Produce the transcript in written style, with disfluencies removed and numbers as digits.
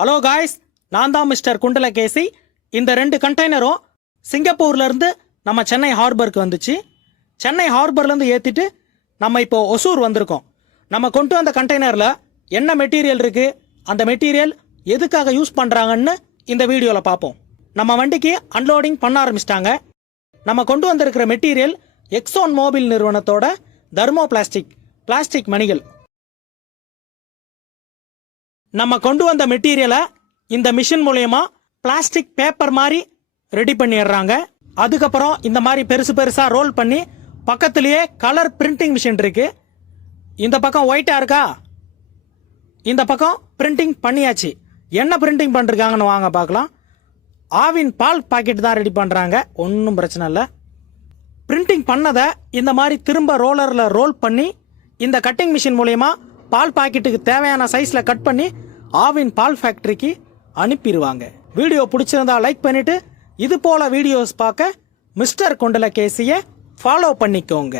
Hello guys, நான் தான் mister Kundalakesi. இந்த 2 கண்டெய்னரும் சிங்கப்பூர்லேருந்து நம்ம சென்னை ஹார்பருக்கு வந்துச்சு. சென்னை ஹார்பர்லேருந்து ஏற்றிட்டு நம்ம இப்போ ஒசூர் வந்திருக்கோம். நம்ம கொண்டு வந்த கண்டெய்னரில் என்ன மெட்டீரியல் இருக்குது, அந்த மெட்டீரியல் எதுக்காக யூஸ் பண்ணுறாங்கன்னு இந்த வீடியோவில் பார்ப்போம். நம்ம வண்டிக்கு அன்லோடிங் பண்ண ஆரம்பிச்சிட்டாங்க. நம்ம கொண்டு வந்திருக்கிற மெட்டீரியல் எக்ஸோன் மோபில் நிறுவனத்தோட தர்மோ பிளாஸ்டிக் மணிகள். நம்ம கொண்டு வந்த மெட்டீரியலை இந்த மிஷின் மூலயமா பிளாஸ்டிக் பேப்பர் மாதிரி ரெடி பண்ணிடுறாங்க. அதுக்கப்புறம் இந்த மாதிரி பெருசாக ரோல் பண்ணி பக்கத்துலேயே கலர் பிரிண்டிங் மிஷின் இருக்கு. இந்த பக்கம் ஒயிட்டாக இருக்கா, இந்த பக்கம் பிரிண்டிங் பண்ணியாச்சு. என்ன பிரிண்டிங் பண்ணிருக்காங்கன்னு வாங்க பார்க்கலாம். ஆவின் பால் பாக்கெட் தான் ரெடி பண்ணுறாங்க, ஒன்றும் பிரச்சனை இல்லை. பிரிண்டிங் பண்ணதை இந்த மாதிரி திரும்ப ரோலரில் ரோல் பண்ணி இந்த கட்டிங் மிஷின் மூலயமா பால் பாக்கெட்டுக்கு தேவையான சைஸில் கட் பண்ணி ஆவின் பால் ஃபேக்டரிக்கு அனுப்பிடுவாங்க. வீடியோ பிடிச்சிருந்தா லைக் பண்ணிவிட்டு இது போல் வீடியோஸ் பார்க்க மிஸ்டர் குண்டலகேசியை ஃபாலோ பண்ணிக்கோங்க.